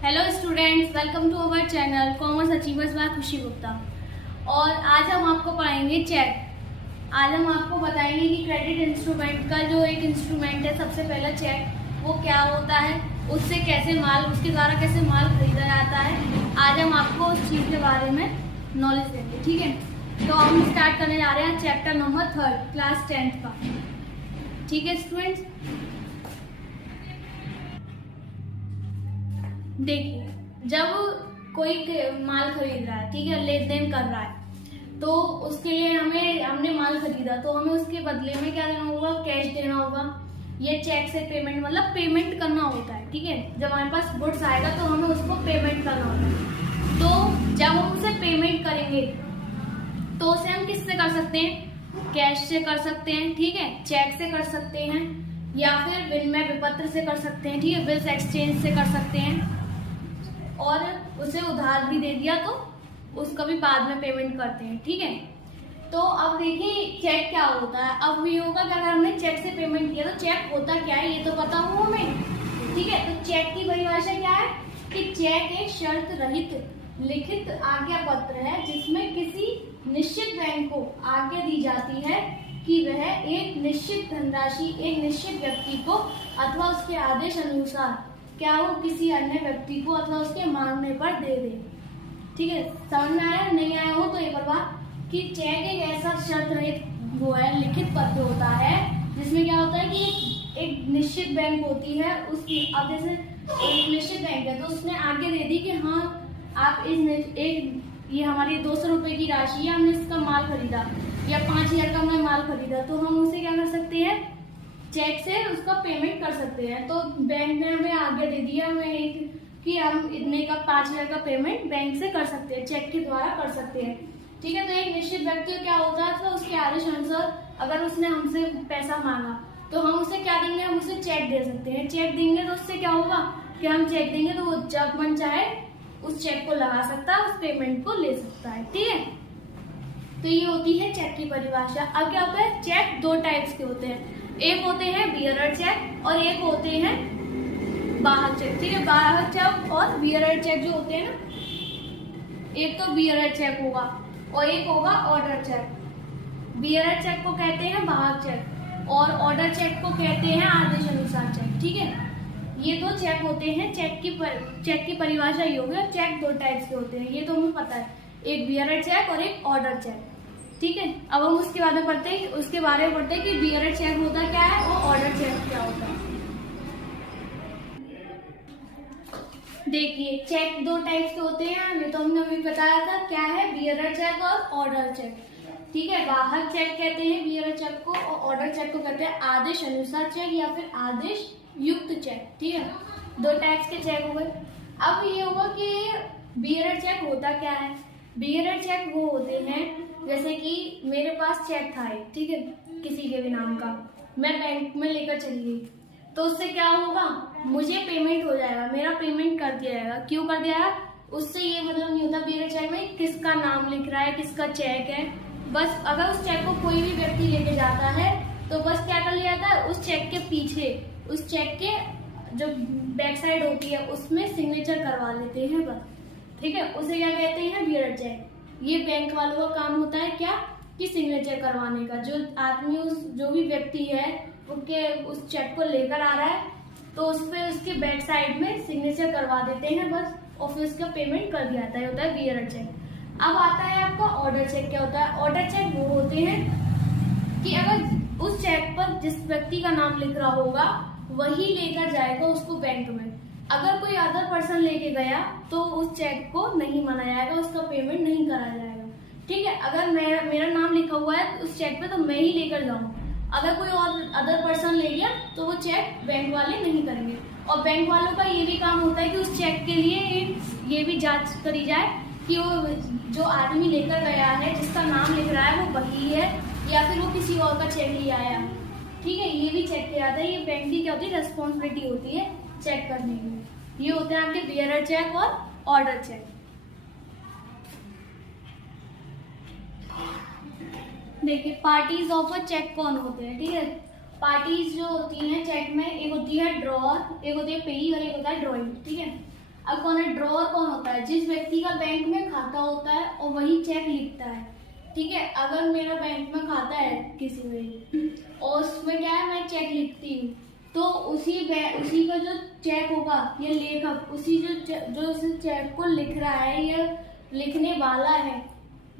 Hello students, welcome to our channel commerce achievers by Khushi Gupta. और आज हम आपको पढ़ाएंगे चेक। आज हम आपको बताएंगे कि क्रेडिट इंस्ट्रूमेंट का जो एक इंस्ट्रूमेंट है, सबसे पहला चेक, वो क्या होता है, उससे कैसे माल, उसके द्वारा कैसे माल खरीदा जाता है। आज हम आपको उस चीज़ के बारे में नॉलेज देंगे, ठीक है। तो हम स्टार्ट करने जा रहे हैं चैप्टर नंबर 3 क्लास 10th का, ठीक है स्टूडेंट्स। देखिए, जब कोई माल खरीद रहा है, ठीक है, लेन देन कर रहा है, तो उसके लिए हमने माल खरीदा, तो हमें उसके बदले में क्या देना होगा, कैश देना होगा। ये चेक से पेमेंट, मतलब पेमेंट करना होता है, ठीक है। जब हमारे पास गुड्स आएगा तो हमें उसको पेमेंट करना होता है। तो जब हम उसे पेमेंट करेंगे तो उसे हम किससे कर सकते हैं, कैश से कर सकते हैं, ठीक है, चेक से कर सकते हैं, या फिर विनिमय विपत्र से कर सकते हैं, ठीक है, बिल्स एक्सचेंज से कर सकते हैं। और उसे उधार भी दे दिया तो उसका भी बाद में पेमेंट करते हैं, ठीक है। तो अब देखिए चेक क्या होता है। अब ये होगा कि अगर हमने चेक से पेमेंट किया तो चेक होता क्या है, ये तो पता हो हमें, ठीक है। तो चेक की परिभाषा क्या है कि चेक एक शर्त रहित लिखित आज्ञा पत्र है जिसमें किसी निश्चित बैंक को आज्ञा दी जाती है कि वह एक निश्चित धनराशि एक निश्चित व्यक्ति को अथवा उसके आदेश अनुसार क्या हो किसी अन्य व्यक्ति को अथवा उसके मांगने पर दे दे, ठीक है। समझ में आया, नहीं आया हो तो एक बार कि चेक एक ऐसा शर्त रहित वो है, लिखित पत्र होता है जिसमें क्या होता है कि एक निश्चित बैंक होती है, उसकी अब जैसे एक निश्चित बैंक है तो उसने आगे दे दी कि हाँ आप ये हमारी 200 रुपए की राशि है, हमने इसका माल खरीदा, या 5000 का हमने माल खरीदा, तो हम उसे क्या कर सकते हैं, चेक से उसका पेमेंट कर सकते हैं। तो बैंक ने हमें आगे दे दिया हमें कि हम इतने का 5000 का पेमेंट बैंक से कर सकते हैं, चेक के द्वारा कर सकते हैं, ठीक है। तो एक निश्चित व्यक्ति क्या होता है, तो उसके आदेश अनुसार अगर उसने हमसे पैसा मांगा तो हम उसे क्या देंगे, हम उसे चेक दे सकते हैं। चेक देंगे तो उससे क्या होगा कि हम चेक देंगे तो वो जब मन चाहे उस चेक को लगा सकता है, उस पेमेंट को ले सकता है, ठीक है। तो ये होती है चेक की परिभाषा। अब क्या होता है, चेक दो टाइप्स के होते हैं, एक होते हैं बियरर चेक और एक होते हैं बाहर चेक, ठीक है। बाहर चेक और बियरर चेक जो होते हैं ना, एक तो बियरर चेक होगा और एक होगा ऑर्डर चेक। बियरर चेक को कहते हैं बाहर चेक और ऑर्डर चेक को कहते हैं आदेश अनुसार चेक, ठीक है। ये दो चेक होते हैं। चेक की परिभाषा ये होगी। चेक दो टाइप्स के होते हैं, ये तो हमें पता है, एक बियरर चेक और एक ऑर्डर चेक, ठीक है। अब हम उसके बारे में पढ़ते हैं कि बियरर चेक होता क्या है और ऑर्डर चेक क्या होता है। देखिए चेक दो टाइप्स के होते हैं, ये तो हमने अभी बताया था, क्या है, बियरर चेक और ऑर्डर चेक, ठीक है। बाहर चेक कहते हैं बियरर चेक को और ऑर्डर चेक को कहते हैं आदेश अनुसार चेक या फिर आदेश युक्त चेक, ठीक है। दो टाइप्स के चेक हो गए। अब ये होगा कि बियरर चेक होता क्या है। बियरर चेक वो होते हैं जैसे कि मेरे पास चेक था, ठीक है, किसी के भी नाम का, मैं बैंक में लेकर चली गई, तो उससे क्या होगा, मुझे पेमेंट हो जाएगा, मेरा पेमेंट कर दिया जाएगा। क्यों कर दिया है, उससे ये मतलब नहीं होता बियरर चेक में किसका नाम लिख रहा है, किसका चेक है। बस अगर उस चेक को कोई भी व्यक्ति लेके जाता है तो बस क्या कर लिया जाता है, उस चेक के पीछे, उस चेक के जो बैक साइड होती है उसमें सिग्नेचर करवा लेते हैं बस, ठीक है। उसे क्या कहते हैं, बियरर चेक। ये बैंक वालों का काम होता है क्या, कि सिग्नेचर करवाने का। जो आदमी जो भी व्यक्ति है उनके उस चेक को लेकर आ रहा है तो उस पर उसके बैक साइड में सिग्नेचर करवा देते हैं बस, और फिर उसका पेमेंट कर दिया जाता है, होता है बियरर चेक। अब आता है आपका ऑर्डर चेक। क्या होता है, ऑर्डर चेक वो होते हैं कि अगर उस चेक पर जिस व्यक्ति का नाम लिख रहा होगा वही लेकर जाएगा उसको बैंक में। अगर कोई अदर पर्सन लेके गया तो उस चेक को नहीं माना जाएगा, उसका पेमेंट नहीं करा जाएगा, ठीक है। अगर मेरा नाम लिखा हुआ है उस चेक पे तो मैं ही लेकर जाऊँ, अगर कोई और अदर पर्सन ले गया तो वो चेक बैंक वाले नहीं करेंगे। और बैंक वालों का ये भी काम होता है कि उस चेक के लिए ये भी जांच करी जाए कि वो जो आदमी लेकर गया है, जिसका नाम लिख रहा है, वो वही है या फिर वो किसी और का चेक ले आया, ठीक है। ये भी चेक किया जाता है। ये बैंक की क्या होती है, रेस्पॉन्सिबिलिटी होती है चेक करने की। ये होते हैं आपके बियरर चेक और ऑर्डर चेक। देखिए पार्टीज ऑफ अ चेक कौन होते हैं, ठीक है। पार्टीज जो होती हैं चेक में, एक होती है ड्रॉर, एक होती है पेई और एक होता है ड्रॉइंग, ठीक है। अब कौन है ड्रॉअर? कौन होता है? जिस व्यक्ति का बैंक में खाता होता है और वही चेक लिखता है। ठीक है, अगर मेरा बैंक में खाता है किसी में और उसमें क्या है, मैं चेक लिखती हूँ, तो उसी का जो चेक होगा, ये लेखक उसी जो उस चेक को लिख रहा है या लिखने वाला है,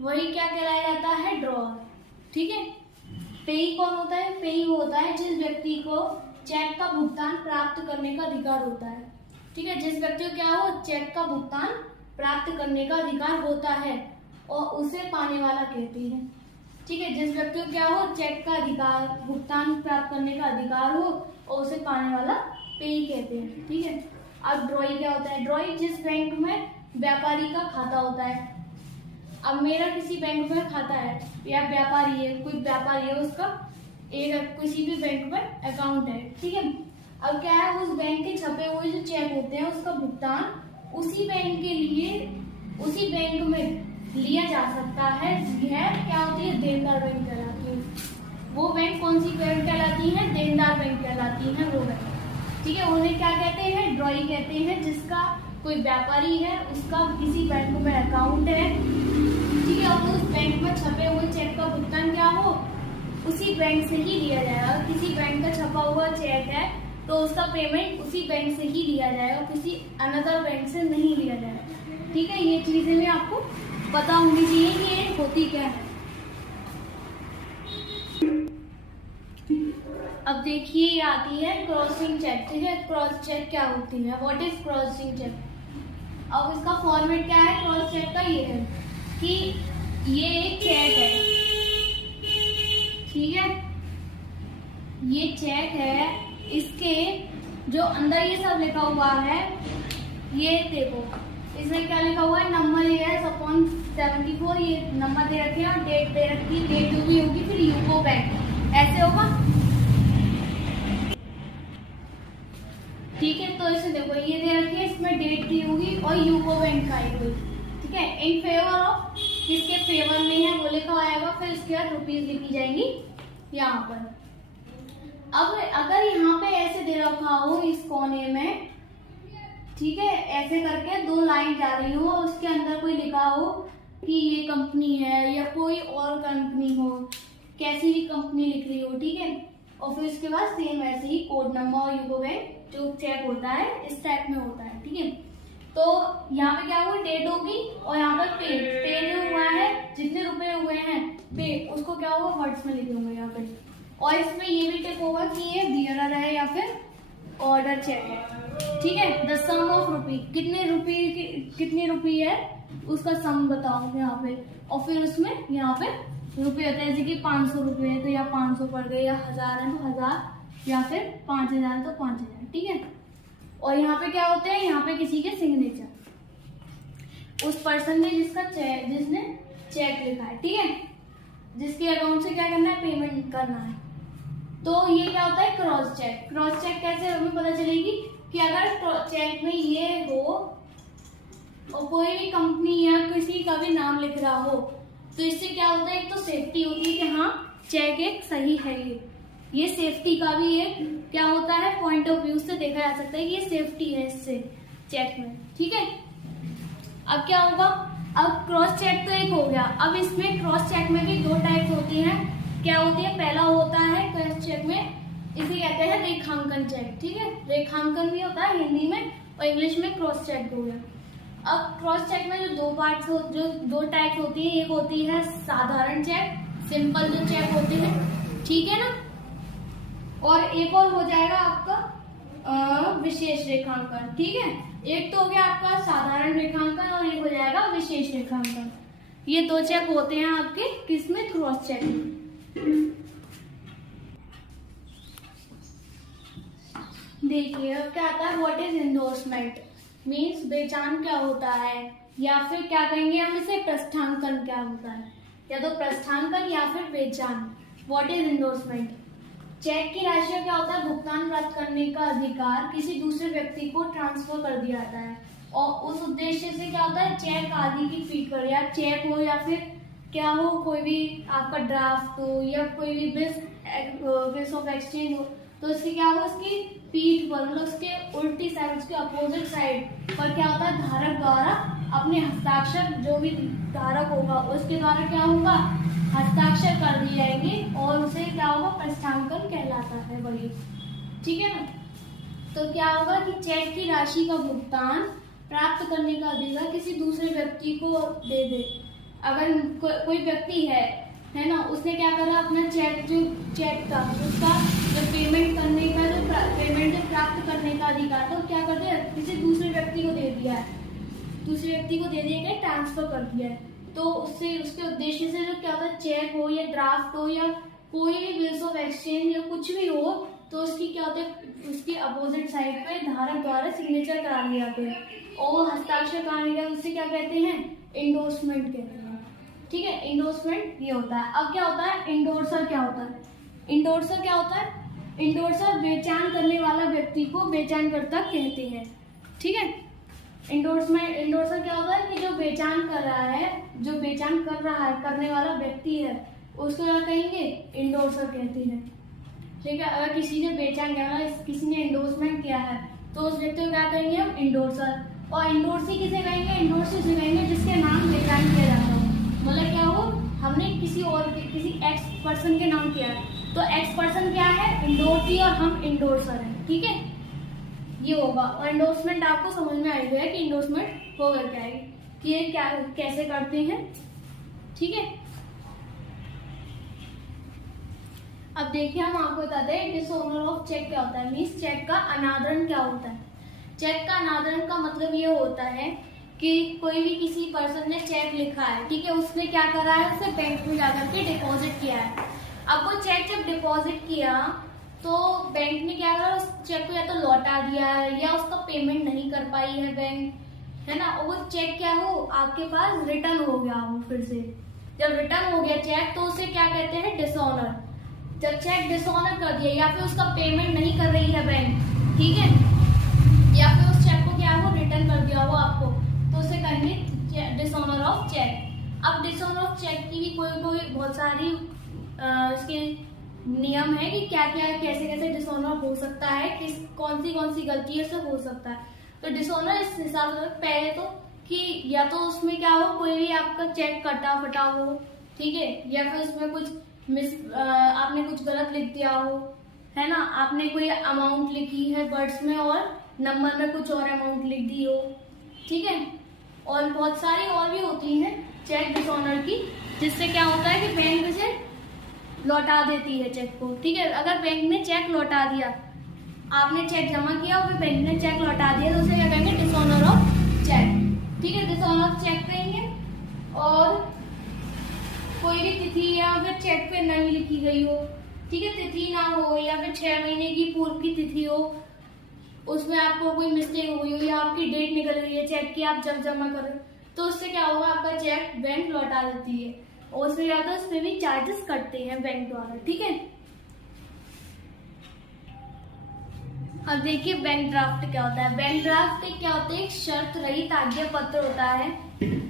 वही क्या कहलाया जाता है? ड्रॉअर। ठीक है। पेई कौन होता है? पेई होता है जिस व्यक्ति को चेक का भुगतान प्राप्त करने का अधिकार होता है। ठीक है, जिस व्यक्ति को क्या हो, चेक का भुगतान प्राप्त करने का अधिकार होता है और उसे पाने वाला कहते हैं। ठीक है, जिस व्यक्ति को क्या हो, चेक का अधिकार, भुगतान प्राप्त करने का अधिकार हो और उसे पाने वाला पेई कहते हैं। ठीक है। अब ड्रॉई क्या होता है? ड्रॉई जिस बैंक में व्यापारी का खाता होता है। अब मेरा किसी बैंक में खाता है या व्यापारी है, कोई व्यापारी है, उसका एक किसी भी बैंक में अकाउंट है। ठीक है। अब क्या है, उस बैंक के छपे हुए जो चेक होते हैं उसका भुगतान उसी बैंक के लिए उसी बैंक में लिया जा सकता है। यह क्या होती है? देनदार बैंक कहलाती है। वो बैंक कौन सी बैंक कहलाती है? देनदार बैंक कहलाती है वो बैंक। ठीक है, उन्हें क्या कहते हैं? ड्रॉई कहते हैं। जिसका कोई व्यापारी है, उसका किसी बैंक में अकाउंट है, ठीक है, और उस बैंक में छपे हुए चेक का भुगतान क्या हो, उसी बैंक से ही लिया जाएगा। किसी बैंक का छपा हुआ चेक है तो उसका पेमेंट उसी बैंक से ही लिया जाएगा, किसी अनदर बैंक से नहीं लिया जाएगा। ठीक है, ये चीजें भी आपको पता होनी चाहिए कि ये होती क्या है। अब देखिए, ये आती है क्रॉसिंग चेक। ठीक है, क्रॉस चेक क्या होती है? What is crossing cheque? अब इसका फॉर्मेट क्या है क्रॉस चेक का? ये है कि ये एक चेक है। ठीक है, ये चेक है, इसके जो अंदर ये सब लिखा हुआ है, ये देखो इसमें क्या लिखा हुआ है? नंबर ये है अपॉन 74, ये नंबर दे रखे हैं और डेट दे रखी है। डेट जो भी होगी फिर यूको बैंक ऐसे होगा। ठीक है, तो इसे देखो ये दे रखी है, इसमें डेट दी होगी और यूको बैंक का होगी। ठीक है, इन फेवर ऑफ, किसके फेवर में है वो लिखा आएगा, फिर इसके बाद रुपीज लिखी जाएंगी यहाँ पर। अब अगर यहाँ पे ऐसे दे रखा हो इस कोने में, ठीक है, ऐसे करके दो लाइन जा रही हो, उसके अंदर कोई लिखा हो कि ये कंपनी है या कोई और कंपनी हो, कैसी भी कंपनी लिख रही हो। ठीक है, और फिर इसके बाद सेम वैसे ही कोड नंबर और यूको बैंक जो चेक होता है इस टाइप में होता है। ठीक है, तो यहाँ पे क्या होगी? डेट होगी और यहाँ पर पे जो हुआ है, जितने रुपए हुए हैं पे, उसको क्या होगा? वर्ड्स में लिखे होंगे यहाँ पे। और इसमें ये भी टिक होगा कि ये बियरर है या फिर ऑर्डर चेक है। ठीक है, द सम ऑफ रुपी, कितने रुपये है उसका सम बताओ यहाँ पे, और फिर उसमें यहाँ पे रुपये होते हैं, जैसे कि 500 रुपये है तो या 500 पड़ गए, या 1000 है तो 1000, या फिर 5000 है तो 5000। ठीक है, और यहाँ पे क्या होते हैं? यहाँ पे किसी के सिग्नेचर, उस पर्सन ने जिसने चेक लिखा है। ठीक है, जिसके अकाउंट से क्या करना है? पेमेंट करना है। तो ये क्या होता है? Cross check. क्रॉस चेक कैसे हमें पता चलेगी? कि अगर चेक में ये हो और कोई भी कंपनी या किसी का भी नाम लिख रहा हो, तो इससे क्या होता है? एक तो सेफ्टी होती है कि हाँ चेक एक सही है। ये सेफ्टी का भी एक क्या होता है? पॉइंट ऑफ व्यू से देखा जा सकता है कि ये सेफ्टी है इससे चेक में। ठीक है, अब क्या होगा? अब क्रॉस चेक तो एक हो गया। अब इसमें क्रॉस चेक में भी दो टाइप्स होती हैं। क्या होती है? पहला होता है क्रॉस चेक में, इसे कहते हैं रेखांकन चेक। ठीक है, रेखांकन भी होता है हिंदी में और इंग्लिश में क्रॉस चेक हो गया। अब क्रॉस चेक में जो दो टाइप्स होती है, एक होती है साधारण चेक, सिंपल जो चेक होते हैं, ठीक है ना, और एक और हो जाएगा आपका विशेष रेखांकन। ठीक है, एक तो हो गया आपका साधारण रेखांकन और एक हो जाएगा विशेष रेखांकन। ये दो चेक होते हैं आपके किसमें? क्रॉस चेक में। देखिए अब क्या आता है? व्हाट इज एंडोर्समेंट मीन्स बेचान क्या होता है, या फिर क्या कहेंगे हम इसे? प्रस्थांकन क्या होता है, या तो प्रस्थांकन या फिर बेचान। What is endorsement? चेक की राशि का क्या होता है? भुगतान प्राप्त करने का अधिकार किसी दूसरे व्यक्ति को ट्रांसफर कर दिया जाता है, और उस उद्देश्य से क्या होता है? चेक आदि की फीड कर, या चेक हो या फिर क्या हो, कोई भी आपका ड्राफ्ट हो या कोई भी बिल्स ऑफ एक्सचेंज हो, तो इसकी क्या हो? उसकी पीठ पर, मतलब उसके उल्टी साइड उसके अपोजिट साइड पर क्या होता है, धारक द्वारा अपने हस्ताक्षर, जो भी धारक होगा उसके द्वारा क्या होगा, हस्ताक्षर कर दिए जाएंगे और उसे क्या होगा, पृष्ठांकन कहलाता है वही। ठीक है ना। तो क्या होगा कि चेक की राशि का भुगतान प्राप्त करने का अधिकार किसी दूसरे व्यक्ति को दे दे। अगर कोई व्यक्ति है ना, उसने क्या करा, अपना चेक का उसका जो पेमेंट करने का, जो पेमेंट प्राप्त करने का अधिकार था, क्या कर दिया, किसी दूसरे व्यक्ति को दे दिया है, दूसरे व्यक्ति को दे दिया गया, ट्रांसफर कर दिया है। तो उससे, उसके उद्देश्य से जो क्या होता है, चेक हो या ड्राफ्ट हो या कोई भी बिल्स ऑफ एक्सचेंज या कुछ भी हो, तो उसकी क्या होता है, उसके अपोजिट साइड पे धारक द्वारा सिग्नेचर करा दिए जाते हैं और हस्ताक्षर कराने का उससे क्या कहते हैं, इंडोर्समेंट कहते हैं। ठीक है, इंडोर्समेंट ये होता है। अब क्या होता है, इंडोर्सर क्या होता है, इंडोर्सर क्या होता है, इंडोर्सर बेचान करने वाला व्यक्ति को बेचानकर्ता कहते हैं। ठीक है, इंडोर्सर क्या होता है कि जो बेचान कर रहा है, जो बेचान कर रहा है, करने वाला व्यक्ति है, उसको क्या कहेंगे, इंडोर्सर कहते हैं। ठीक है, अगर किसी ने बेचान किया, किसी ने इंडोर्समेंट किया है, तो उस व्यक्ति को क्या कहेंगे हम, इंडोर्सर। और इंडोर्सी किसे कहेंगे, इंडोर्सी से कहेंगे जिसके नाम बेचान किया जाता हो, मतलब क्या हो, हमने किसी और किसी एक्स पर्सन के नाम किया है, तो एक्स पर्सन क्या है, इंडोर्सी, और हम इंडोर्सर हैं। ठीक है, ये होगा। और इंडोर्समेंट आपको समझ में आ गया है कि इंडोर्समेंट होगा क्या है, कि ये क्या कैसे करते हैं। ठीक है, अब देखिए हम आपको बताते हैं डिसऑनर ऑफ चेक क्या होता है, मीन्स चेक का अनादरण क्या होता है। चेक का अनादरण का मतलब ये होता है कि कोई भी किसी पर्सन ने चेक लिखा है, ठीक है, उसने क्या करा है, उसे बैंक में जाकर के डिपॉजिट किया है। अब वो चेक जब डिपॉजिट किया तो बैंक ने क्या करा, उस चेक को या तो लौटा दिया है या उसका पेमेंट नहीं कर पाई है बैंक, है ना, और वो चेक क्या हो, आपके पास रिटर्न हो गया हो फिर से। जब रिटर्न हो गया चेक तो उसे क्या कहते हैं, डिसऑनर। जब चेक डिसऑनर कर दिया या फिर उसका पेमेंट नहीं कर रही है बैंक, ठीक है, या फिर उस चेक को क्या हो, रिटर्न कर दिया हो आपको, तो उसे कहेंगे डिसऑनर ऑफ चेक। अब डिसऑनर ऑफ चेक की भी कोई बहुत सारी इसके नियम है कि क्या क्या कैसे कैसे डिसऑनर हो सकता है, कौन सी गलती से हो सकता है। तो डिसऑनर इस हिसाब से पहले तो कि या तो उसमें क्या हो, कोई भी आपका चेक कटा फटा हो, ठीक है, या फिर उसमें कुछ आपने कुछ गलत लिख दिया हो, है ना, आपने कोई अमाउंट लिखी है वर्ड्स में और नंबर में कुछ और अमाउंट लिख दी हो, ठीक है, और बहुत सारी और भी होती हैं चेक डिसऑनर की, जिससे क्या होता है कि बैंक में से लौटा देती है चेक को। ठीक है, अगर बैंक ने चेक लौटा दिया, आपने चेक जमा किया और बैंक ने चेक लौटा दिया, तो उसे क्या कहेंगे, डिसऑनर ऑफ चेक। ठीक है, डिसऑनर ऑफ चेक कहेंगे। और कोई भी तिथि या फिर चेक पे नहीं लिखी गई हो, ठीक है, तिथि ना हो या फिर 6 महीने की पूर्व की तिथि हो, उसमें आपको कोई मिस्टेक हो गई हो या आपकी डेट निकल गई है चेक की, आप जब जमा करें, तो उससे क्या होगा, आपका चेक बैंक लौटा देती है और उसमें ज्यादा उसमें भी चार्जेस कटते हैं बैंक द्वारा। ठीक है, अब देखिए बैंक ड्राफ्ट क्या होता है। बैंक ड्राफ्ट क्या होता है, एक शर्त रहित आज्ञा पत्र होता है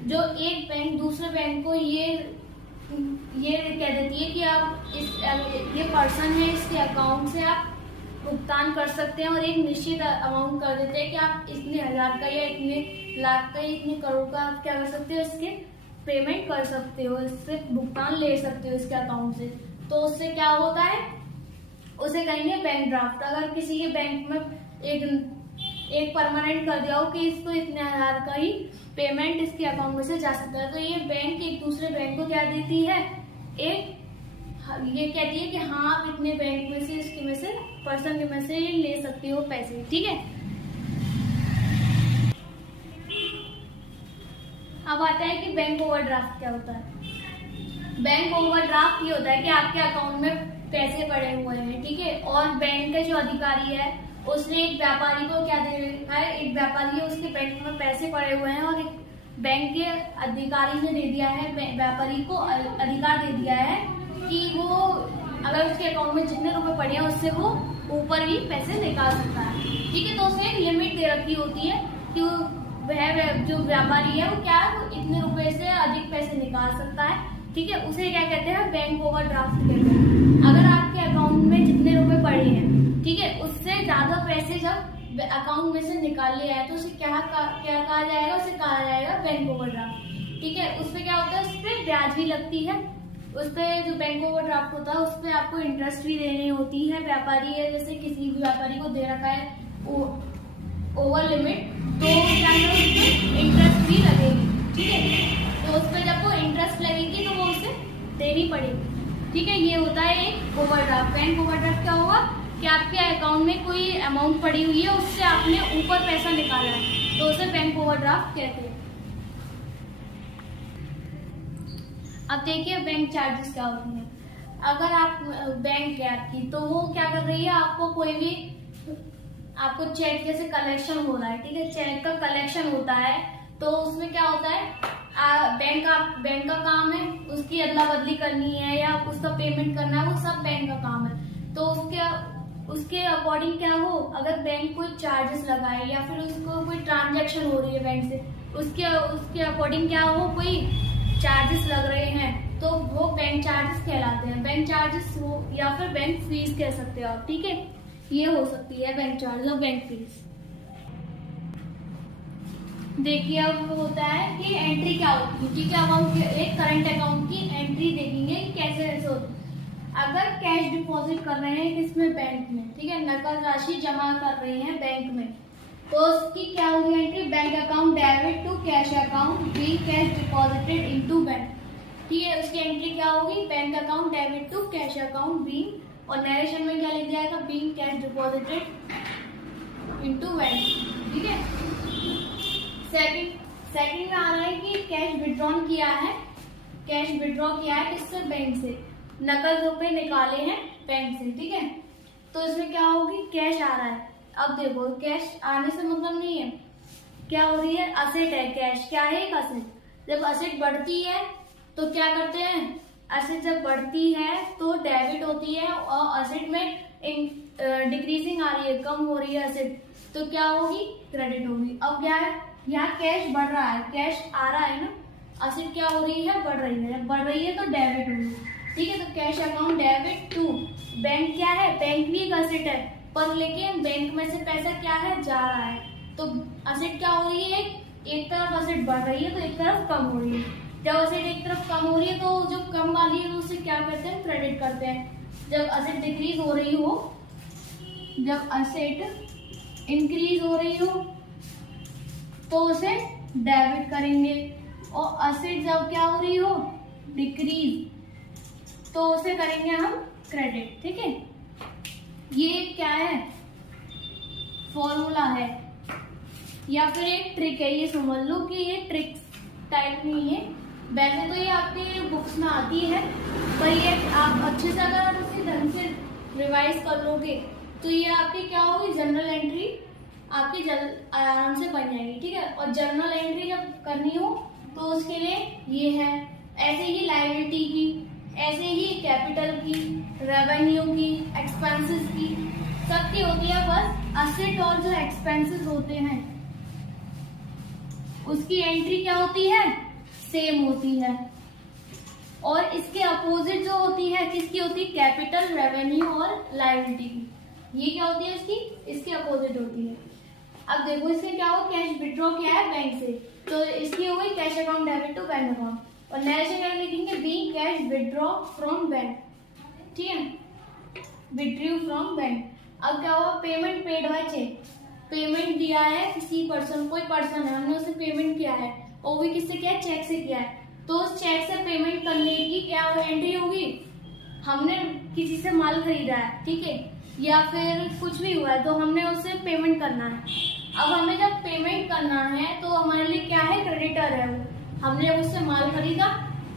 जो एक बैंक दूसरे बैंक को ये कह देती है कि आप ये पर्सन है, इसके अकाउंट से आप भुगतान कर सकते हैं और एक निश्चित अमाउंट कर देते हैं कि आप इतने हजार का या इतने लाख का या इतने करोड़ का आप क्या कर सकते हो, इसके पेमेंट कर सकते हो, इससे भुगतान ले सकते हो इसके अकाउंट से। तो उससे क्या होता है, उसे कहेंगे बैंक ड्राफ्ट। अगर किसी के बैंक में एक परमानेंट कर दिया हो कि इसको इतने हजार का ही पेमेंट इसके अकाउंट में से जा सकता है, तो ये बैंक एक दूसरे बैंक को क्या देती है, ये कहती है कि हाँ आप इतने बैंक में से इसके में से पर्सन के में से ले सकते हो पैसे। ठीक है, अब आता है कि बैंक ओवरड्राफ्ट क्या होता है। बैंक ओवरड्राफ्ट ये होता है कि आपके अकाउंट में पैसे पड़े हुए हैं, ठीक है, और बैंक का जो अधिकारी है उसने एक व्यापारी को क्या दे रखा है, एक व्यापारी है, उसके बैंक में पैसे पड़े हुए हैं और एक बैंक के अधिकारी ने दे दिया है, व्यापारी को अधिकार दे दिया है कि वो अगर उसके अकाउंट में जितने रुपए पड़े हैं उससे वो ऊपर भी पैसे निकाल सकता है। ठीक है, तो उसने एक लिमिट दे रखी होती है कि वह जो व्यापारी है वो क्या है, वो इतने रुपए से अधिक पैसे निकाल सकता है। ठीक है, उसे क्या कहते हैं, बैंक ओवरड्राफ्ट कहते हैं। अगर आपके अकाउंट में जितने रुपए पड़े हैं, ठीक है, उससे ज्यादा पैसे जब अकाउंट में से निकाल लिया है तो उसे क्या कहा जाएगा, उसे कहा जाएगा बैंक ओवरड्राफ्ट। ठीक है, उसपे क्या होता है, उस पर ब्याज भी लगती है, उस पर जो बैंक ओवरड्राफ्ट होता है उस पर आपको इंटरेस्ट भी देनी होती है। व्यापारी है, जैसे किसी भी व्यापारी को दे रखा है ओवर लिमिट, तो क्या है उस पर इंटरेस्ट भी लगेगी। ठीक है, तो उस पर जब वो इंटरेस्ट लगेगी तो वो उसे देनी पड़ेगी। ठीक है, ये होता है एक ओवरड्राफ्ट। बैंक ओवरड्राफ्ट क्या होगा कि आपके अकाउंट में कोई अमाउंट पड़ी हुई है, उससे आपने ऊपर पैसा निकाला है, तो उसे बैंक ओवरड्राफ्ट कहते हैं। अब देखिए बैंक चार्जेस क्या होती हैं। अगर आप बैंक है आपकी, तो वो क्या कर रही है, आपको कोई भी आपको चेक जैसे कलेक्शन हो रहा है, ठीक है, चेक का कलेक्शन होता है, तो उसमें क्या होता है, बैंक का काम है उसकी अदला बदली करनी है या उसका पेमेंट करना है, वो सब बैंक का काम है। तो उसके अकॉर्डिंग क्या हो, अगर बैंक कोई चार्जेस लगाए या फिर उसको कोई ट्रांजैक्शन हो रही है बैंक से, उसके अकॉर्डिंग क्या हो, कोई चार्जेस लग रहे हैं, तो वो बैंक चार्जेस कहलाते हैं। बैंक चार्जेस हो या फिर बैंक फीस कह सकते हो आप। ठीक है, ये हो सकती है बैंक चार्ज और बैंक फीस। देखिए अब होता है कि एंट्री क्या होती है। ठीक है, अब हम एक करंट अकाउंट की एंट्री देखेंगे कैसे ऐसे होती है। अगर कैश डिपॉजिट कर रहे हैं किसमें, बैंक में, ठीक है, नकद राशि जमा कर रहे हैं बैंक में, तो उसकी क्या होगी entry, bank account debit to cash account being cash deposited into bank. ठीक है, उसकी एंट्री क्या होगी, bank account debit to cash account being, और नरेशन में क्या लिख जाएगा, being cash deposited into bank. ठीक है, सेकंड में आ रहा है कि कैश विड्रॉन किया है, कैश विड्रॉ किया है किससे, बैंक से, नकद रुपए निकाले हैं बैंक से। ठीक है, तो इसमें क्या होगी, कैश आ रहा है। अब देखो कैश आने से मतलब नहीं है, क्या हो रही है, असेट है, कैश क्या है, एक असेट। जब असेट बढ़ती है तो क्या करते हैं, असेट जब बढ़ती है तो डेबिट होती है, और असेट में डिक्रीजिंग आ रही है, कम हो रही है असेट, तो क्या होगी, क्रेडिट होगी। अब क्या है, यहाँ कैश बढ़ रहा है, कैश आ रहा है ना, असेट क्या हो रही है, बढ़ रही है, जब बढ़ रही है तो डेबिट होगी। ठीक है, तो cash account debit to bank, क्या है, बैंक भी एक असेट है, पर लेकिन बैंक में से पैसा क्या है, जा रहा है, तो असेट क्या हो रही है, एक तरफ असेट बढ़ रही है तो एक तरफ कम हो रही है। जब असेट एक तरफ कम हो रही है तो जो कम वाली है उसे क्या करते हैं, क्रेडिट करते हैं। जब असेट डिक्रीज हो रही हो, जब असेट इंक्रीज हो रही हो तो उसे डेबिट करेंगे, और असेट जब क्या हो रही हो, डिक्रीज, तो उसे करेंगे हम क्रेडिट। ठीक है, ये क्या है, फॉर्मूला है या फिर एक ट्रिक है, ये समझ लो कि ये ट्रिक टाइप नहीं है। वैसे तो ये आपके बुक्स में आती है, पर ये आप अच्छे से अगर आप इसे ढंग से रिवाइज कर लोगे तो ये आपकी क्या होगी, जनरल एंट्री आपकी आराम से बन जाएगी। ठीक है, और जनरल एंट्री जब करनी हो तो उसके लिए ये है, ऐसे ही लायबिलिटी की, ऐसे ही कैपिटल की, रेवेन्यू की, एक्सपेंसेस की, सबकी होती है। बस असेट और जो एक्सपेंसेस होते हैं उसकी एंट्री क्या होती है, सेम होती है, और इसके अपोजिट जो होती है किसकी होती है, कैपिटल, रेवेन्यू और लायबिलिटी की, ये क्या होती है इसकी अपोजिट होती है। अब देखो इसमें क्या हो, कैश विड्रॉ किया है बैंक से, तो इसकी हो गई cash account debit to bank account, और नरेशन क्या लिखेंगे, be cash withdraw from bank. ठीक है, विड्रू फ्रॉम बैंक। अब क्या हुआ, payment paid by cheque, payment दिया है किसी पर्सन, कोई पर्सन है, हमने उसे पेमेंट किया है, और वो किससे किया है, चेक से किया है, तो उस चेक से पेमेंट करने की क्या एंट्री होगी, हमने किसी से माल खरीदा है, ठीक है, या फिर कुछ भी हुआ है तो हमने उससे पेमेंट करना है। अब हमें जब पेमेंट करना है तो हमारे लिए क्या है, क्रेडिटर है वो, हमने उससे माल खरीदा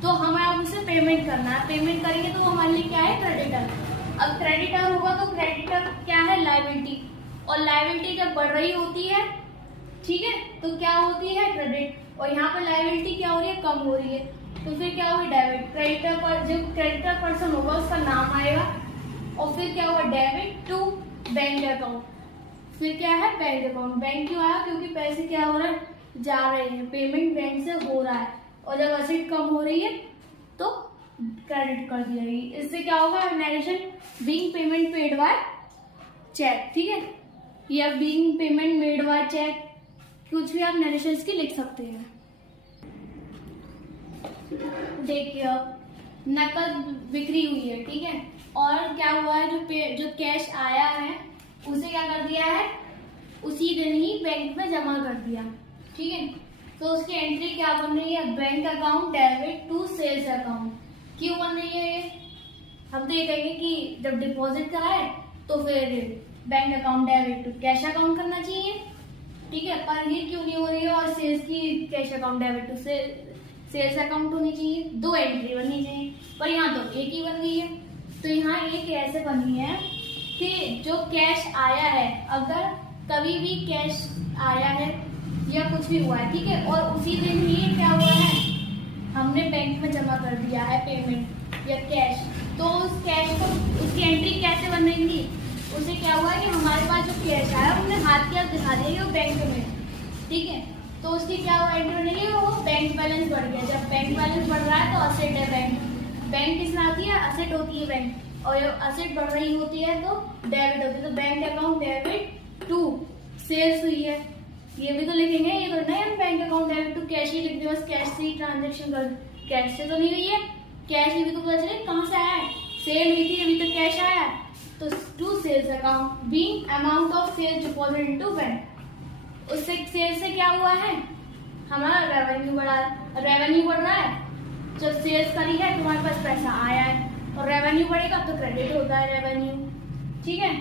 तो हमें अब उसे पेमेंट करना है, पेमेंट करेंगे तो हमारे लिए क्या है, क्रेडिटर। अब क्रेडिटर होगा तो क्रेडिटर क्या है, लायबिलिटी, और लायबिलिटी जब बढ़ रही होती है, ठीक है, तो क्या होती है, क्रेडिट, और यहाँ पे लायबिलिटी क्या हो रही है, कम हो रही है, तो फिर क्या होगी, डेबिट। क्रेडिटर पर जो क्रेडिटर पर्सन होगा उसका नाम आएगा, और फिर क्या होगा, डेबिट टू बैंक अकाउंट, फिर क्या है, बैंक अकाउंट। बैंक क्यों आया, क्योंकि पैसे क्या हो रहा है, जा रहे हैं, पेमेंट बैंक से हो रहा है, और जब असेट कम हो रही है तो क्रेडिट कर दी जाएगी। इससे क्या होगा, narration being payment paid by cheque. ठीक है, या being payment made by cheque, कुछ भी आप नरेशंस की लिख सकते हैं। देखिए अब नकद बिक्री हुई है, ठीक है, और क्या हुआ है, जो कैश आया है उसे क्या कर दिया है, उसी दिन ही बैंक में जमा कर दिया, ठीक है। तो उसकी एंट्री क्या बन रही है, bank account debit to sales account. क्यों बन रही है ये, हम तो ये कहेंगे कि जब डिपॉजिट कराए तो फिर bank account debit to cash account करना चाहिए, ठीक है, पर ये क्यों नहीं हो रही है, और सेल्स की cash account debit to sales account होनी चाहिए, 2 एंट्री बननी चाहिए, पर यहाँ तो एक ही बन गई है। तो यहाँ एक ऐसे बनी है कि जो कैश आया है, अगर कभी भी कैश आया है या कुछ भी हुआ है, ठीक है, और उसी दिन ही क्या हुआ है, हमने बैंक में जमा कर दिया है पेमेंट या कैश, तो उस कैश को, उसकी एंट्री कैसे बन रही थी, उसे क्या हुआ कि हमारे पास जो कैश आया हमने हाथ की तरफ दिखा दिया कि वो बैंक में, ठीक है, तो उसकी क्या हुआ एंट्री बनेगी, वो बैंक बैलेंस बढ़ गया। जब बैंक बैलेंस बढ़ रहा है तो असेट है बैंक किस में आती है, असेट होती है बैंक, और जब असेट बढ़ रही होती है तो डेबिट होती है, तो bank account debit to sales हुई है, ये भी तो लिखेंगे, ये तो नहीं हम bank account debit to cash ही लिख दे, बस कैश से ही ट्रांजेक्शन कर, कैश से तो नहीं हुई है, कैश ही भी तो पता चले कहाँ से आया है, सेल हुई थी अभी तक कैश आया, तो to sales account being amount of sales deposit into bank. उससे सेल से क्या हुआ है, हमारा रेवेन्यू बढ़ा, रेवेन्यू बढ़ रहा है, जब सेल्स करी है तुम्हारे पास पैसा आया है, और रेवेन्यू बढ़ेगा तो क्रेडिट होता है रेवेन्यू, ठीक है,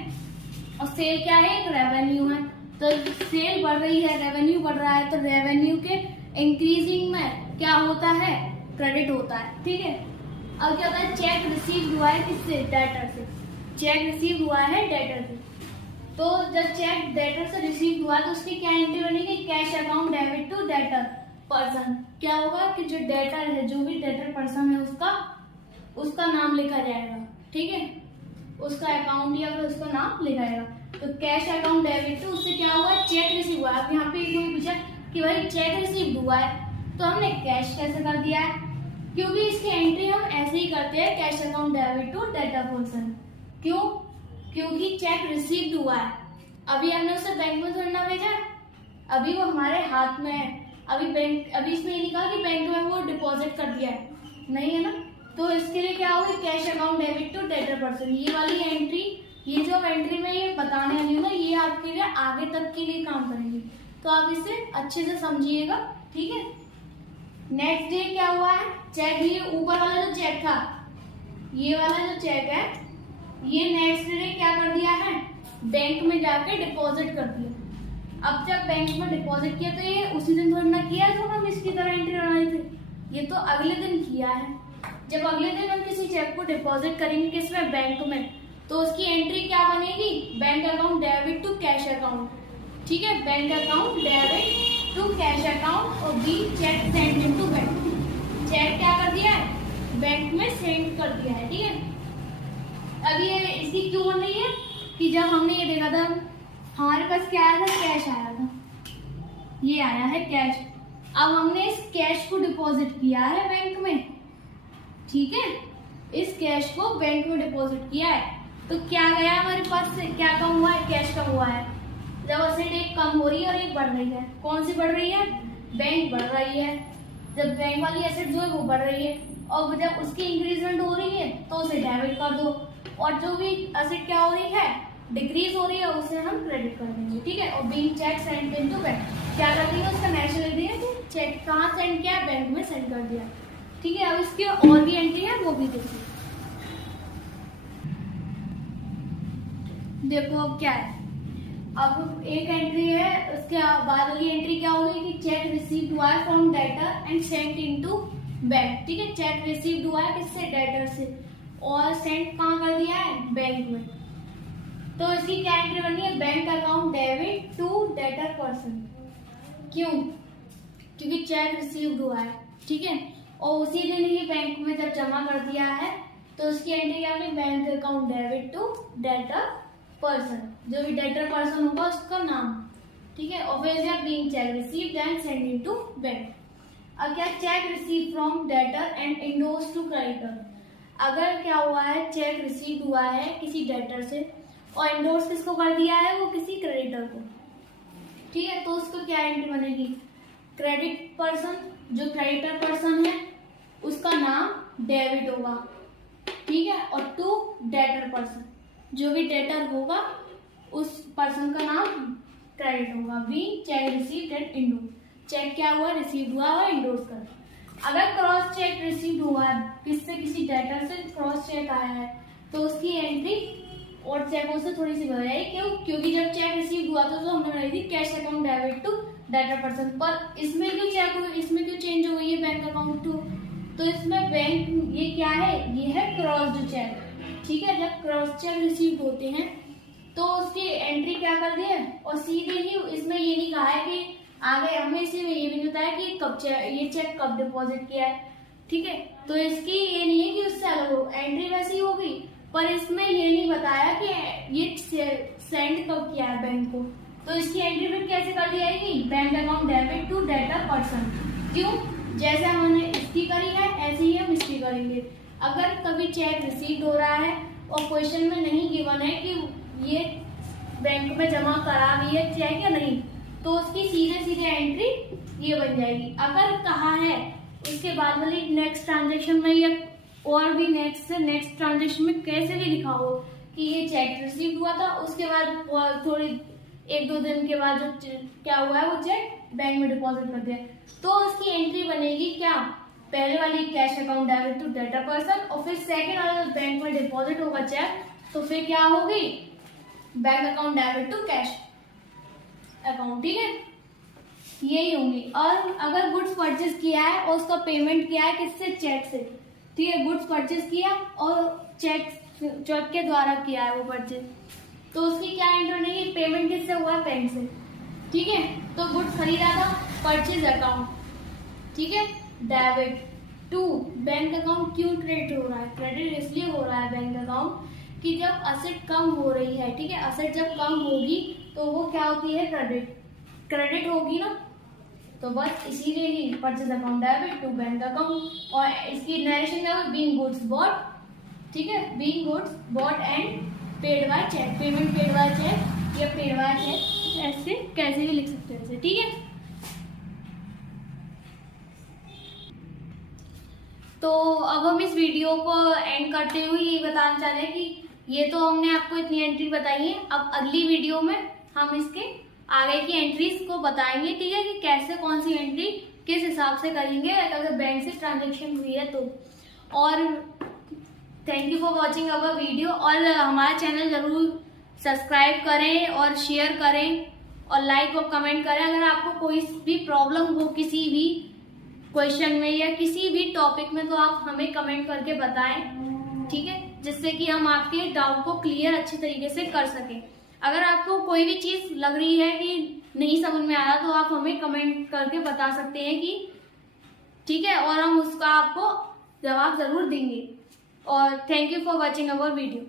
और सेल क्या है, एक रेवेन्यू है, तो सेल बढ़ रही है, रेवेन्यू बढ़ रहा है, तो रेवेन्यू के इंक्रीजिंग में क्या होता है, क्रेडिट होता है, ठीक है। अब क्या होता है, चेक रिसीव हुआ है किससे, डेटर से, चेक रिसीव हुआ है डेटर से, तो जब चेक डेटर से रिसीव हुआ तो उसकी क्या एंट्री बनेगी, cash account debit to debtor person. क्या होगा कि जो डेटर है, जो भी डेटर पर्सन है उसका नाम लिखा जाएगा, ठीक है, उसका अकाउंट या फिर उसका नाम लिखा जाएगा, तो कैश अकाउंट डेबिट टू, उससे क्या हुआ, चेक रिसीव हुआ। अब यहाँ पे कोई पूछा कि भाई चेक रिसीव हुआ है तो हमने कैश कैसे कर दिया है, क्योंकि इसकी एंट्री हम ऐसे ही करते हैं, cash account debit to debtor person. क्यों, क्योंकि चेक रिसीव्ड हुआ है, अभी हमने उसे बैंक में थोड़ी ना भेजा, अभी वो हमारे हाथ में है, अभी इसमें ये नहीं कहा कि बैंक में वो डिपॉजिट कर दिया है, नहीं है ना, तो इसके लिए क्या होगी, cash account debit to debtor person. ये वाली एंट्री, ये जो एंट्री में ये बताने वाली हूँ ना, ये आपके लिए आगे तक के लिए काम करेंगे, तो आप इसे अच्छे से समझिएगा, ठीक है। नेक्स्ट डे क्या हुआ है, चेक, ये ऊपर वाला जो चेक था, ये वाला जो चेक है, ये नेक्स्ट डे क्या कर दिया है, बैंक में जाके डिपॉजिट कर दिया। अब जब बैंक में डिपॉजिट किया तो ये उसी दिन थोड़ी ना किया जो हम इसकी तरह एंट्री बनाए थे, ये तो अगले दिन किया है। जब अगले दिन हम किसी चेक को डिपॉजिट करेंगे किसमें, बैंक में, तो उसकी एंट्री क्या बनेगी, bank account debit to cash account, ठीक है, bank account debit to cash account, और be cheque send into bank, cheque क्या कर दिया है, बैंक में सेंड कर दिया है, ठीक है। अभी ये इसकी क्यों बन रही है कि जब हमने ये देखा था, हमारे पास क्या आया था, कैश आया था, ये आया है कैश, अब हमने इस कैश को डिपॉजिट किया है बैंक में, ठीक है, इस कैश को बैंक में डिपॉजिट किया है, तो क्या गया हमारे पास से, क्या कम हुआ है, कैश कम हुआ है। जब असेट एक कम हो रही है और एक बढ़ रही है, कौन सी बढ़ रही है, बैंक बढ़ रही है, जब बैंक वाली एसेट जो है वो बढ़ रही है, और जब उसकी इंक्रीजमेंट हो रही है तो उसे डेबिट कर दो, और जो भी एसेट क्या हो रही है, डिक्रीज हो रही है, उसे हम क्रेडिट कर देंगे, ठीक है। और being cheque send into bank, क्या कर देंगे, उसका नेचुरल लिख देंगे कि चेक कहाँ सेंड किया, बैंक में सेंड कर दिया, ठीक है। अब इसकी और भी एंट्री है, वो भी देखिए, देखो अब क्या है, अब एक एंट्री है, उसके बाद वाली एंट्री क्या होगी कि चेक रिसीव्ड हुआ है from debtor and sent into bank, ठीक है, चेक रिसीव्ड हुआ है किससे, डेटर से, और सेंड कहाँ कर दिया है, बैंक में, तो इसकी क्या एंट्री बननी है, bank account debit to debtor person. क्यों, क्योंकि चेक रिसीव्ड हुआ है, ठीक है, और उसी दिन ही बैंक में जब जमा कर दिया है तो उसकी एंट्री क्या होगी, bank account debit to debtor person, जो भी डेटर पर्सन होगा उसका नाम, ठीक है, और फिर being cheque received and send into bank. अब क्या, cheque receive from debtor and endorse to creditor, अगर क्या हुआ है, चेक रिसीव हुआ है किसी डेटर से और इंडोर्स किसको कर दिया है, वो किसी क्रेडिटर को। ठीक है, तो उसको क्या एंट्री बनेगी, क्रेडिट पर्सन, जो क्रेडिटर पर्सन है उसका नाम डेबिट होगा। ठीक है, और टू डेटर पर्सन, जो भी डेटर होगा उस पर्सन का नाम क्रेडिट होगा। Be cheque received and endorse, cheque क्या हुआ, रिसीव हुआ और इंडोर्स कर। अगर क्रॉस चेक रिसीव हुआ है किससे, किसी डेटर से क्रॉस चेक आया है, तो उसकी एंट्री और चेकों से थोड़ी सी बढ़ जाएगी। क्यों, क्योंकि जब चेक रिसीव हुआ था तो हमने बनाई थी cash account debit to debtor person, पर इसमें क्यों चेक हुई, इसमें क्यों चेंज हो गई है बैंक अकाउंट टू, तो इसमें बैंक, ये क्या है, ये है क्रॉस्ड चेक। ठीक है, जब क्रॉस चेक रिसीव होते हैं तो उसकी एंट्री क्या कर दी है, और सीधे ही इसमें ये नहीं कहा है कि आगे, हमें इसी में ये भी नहीं बताया कि कब ये चेक कब डिपॉजिट किया है। ठीक है, तो इसकी ये नहीं है कि उससे अलग हो, एंट्री वैसी होगी, पर इसमें ये नहीं बताया कि ये सेंड कब किया है बैंक को, तो इसकी एंट्री फिर कैसे कर दी जाएगी, bank account debit to debtor person. क्यों, जैसे हमने इसकी करी है ऐसे ही हम इसकी करेंगे। अगर कभी चेक रिसीव हो रहा है और क्वेश्चन में नहीं गिवन है कि ये बैंक में जमा करा भी है चेक या नहीं, तो उसकी सीधे सीधे एंट्री ये बन जाएगी। अगर कहा है उसके बाद वाली नेक्स्ट ट्रांजेक्शन में या और भी नेक्स्ट से नेक्स्ट ट्रांजेक्शन में कैसे भी लिखा हो कि ये चेक रिसीव हुआ था, उसके बाद थोड़ी 1-2 दिन के बाद जो क्या हुआ है वो चेक बैंक में डिपॉजिट कर दिया, तो उसकी एंट्री बनेगी क्या, पहले वाली cash account debit to debtor person, और फिर सेकेंड वाला बैंक में डिपॉजिट होगा चेक, तो फिर क्या होगी, bank account debit to cash account. ठीक है, यही होंगी। और अगर गुड्स परचेज किया है और उसका पेमेंट किया है किससे, चेक से। ठीक है, गुड्स परचेज किया और चेक के द्वारा किया है वो परचेज, तो उसकी क्या एंट्री नहीं, पेमेंट किससे हुआ है, बैंक से। ठीक है, तो गुड्स खरीदा था, परचेज अकाउंट। ठीक है, डेबिट टू बैंक अकाउंट। क्यों क्रेडिट हो रहा है, क्रेडिट इसलिए हो रहा है बैंक अकाउंट कि जब असेट कम हो रही है, ठीक है, असेट जब कम होगी तो वो क्या होती है, क्रेडिट होगी ना, तो बस इसीलिए ही purchase account debit to bank account. और इसकी नरेशन क्या होगी, बीइंग गुड्स बॉट। ठीक है, being goods bought and paid by cheque, payment paid by cheque या पेड बाय चेक, ऐसे कैसे भी लिख सकते हैं ऐसे। ठीक है, तो अब हम इस वीडियो को एंड करते हुए यही बताना चाह रहे हैं कि ये तो हमने आपको इतनी एंट्री बताई है, अब अगली वीडियो में हम इसके आगे की एंट्रीज को बताएंगे। ठीक है, कि कैसे कौन सी एंट्री किस हिसाब से करेंगे अगर बैंक से ट्रांजेक्शन हुई है तो। और thank you for watching our video, और हमारा चैनल जरूर सब्सक्राइब करें और शेयर करें और लाइक और कमेंट करें। अगर आपको कोई भी प्रॉब्लम हो किसी भी क्वेश्चन में या किसी भी टॉपिक में, तो आप हमें कमेंट करके बताएं। ठीक है, जिससे कि हम आपके डाउट को क्लियर अच्छे तरीके से कर सकें। अगर आपको कोई भी चीज़ लग रही है कि नहीं समझ में आ रहा, तो आप हमें कमेंट करके बता सकते हैं कि ठीक है, और हम उसका आपको जवाब ज़रूर देंगे। और thank you for watching our video.